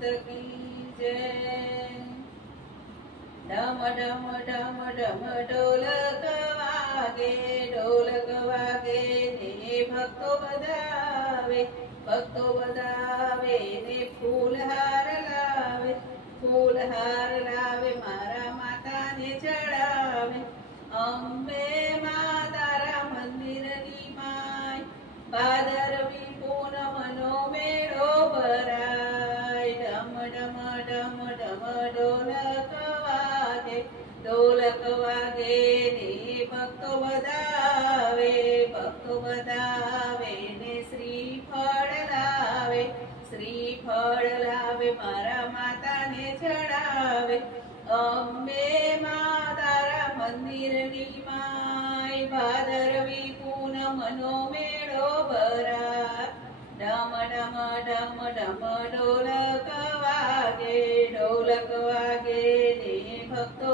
मात की जय। डम डम डम डम ढोलक वागे ने भक्तो बजावे ने फूलहार लावे मारा माता ने चढ़ावे। अंबे मां तारा मंदिરની माय ભાદરવી પૂનમનો મેળો ભરાય। ડમ ડમ ડમ ડમ ઢોલક વાગે ને ભક્તો બધાવે ને શ્રીફળ લાવે મારા માતાને ચડાવે। અંબે માં તારા મંદિરની માય ભાદરવી પૂનમનો મેળો ભરાય। ડમ ડમ ડમ ડમ ઢોલક વાગે ને ભક્તો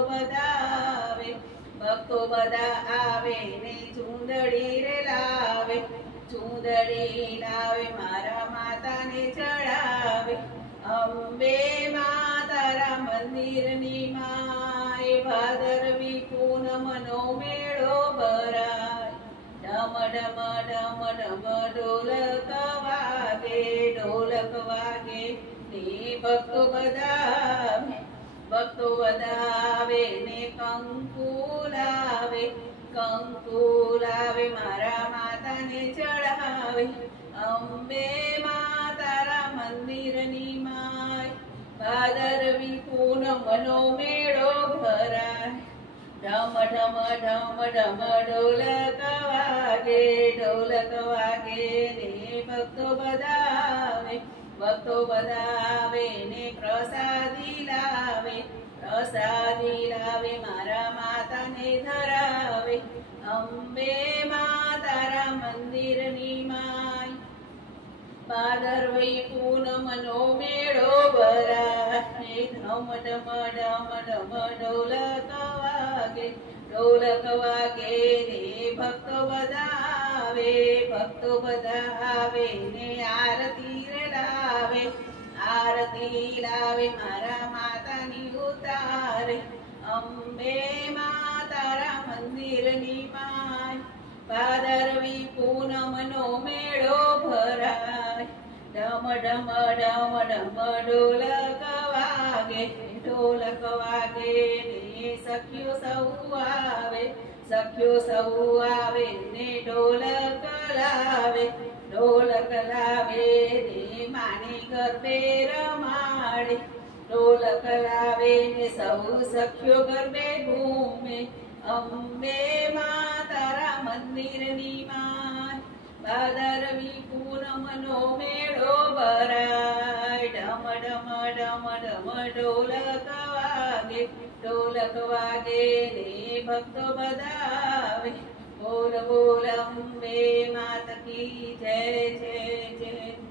બધા આવે ને ચૂંદડી લાવે મારા માતાને ચડાવે। અંબે માં તારા મંદિરની માય ભાદરવી પૂનમનો મેળો ભરાય। ડમ ડમ ડમ ડમ ઢોલક વાગે ને ભક્તો બધાવે ને કંકુ લાવે મારા માતાને ચડાવે। અંબે માં તારા મંદિરની માય ભાદરવી પૂનમનો મેળો ભરાય। ઢમ ઢમ ઢમ ઢમ ઢોલક વાગે ને ભક્તો બધાવે ને પ્રસાદી લાવે મારા માતાને ધરાવે। અંબે માં તારા મંદિરની માય ભાદરવી પૂનમનો મેળો ભરાય। ધમ ધમ ડમ ડમ ઢોલક વાગે ને ભક્તો બધાવે ને આરતી લાવે મારા માતાની ઉતારે। અંબે માં તારા મંદિરની માય ભાદરવી પૂનમનો મેળો ભરાય। ડમ ડમ ડમ ડમ ઢોલક વાગે ને સખ્યો સૌ આવે ને ઢોલક લાવે ને માને ગરબે રમાડે। ઢોલક લાવે ને સૌ સખ્યો ગરબે ઘૂમે। અંબે માં તારા મંદિરની માય ભાદરવી પૂનમનો મેળો ભરાય। ડમ ડમ ડમ ડમ ઢોલક વાગે ને ભક્તો બધાવે। બોલ બોલ અંબે માત કી જય જય જય।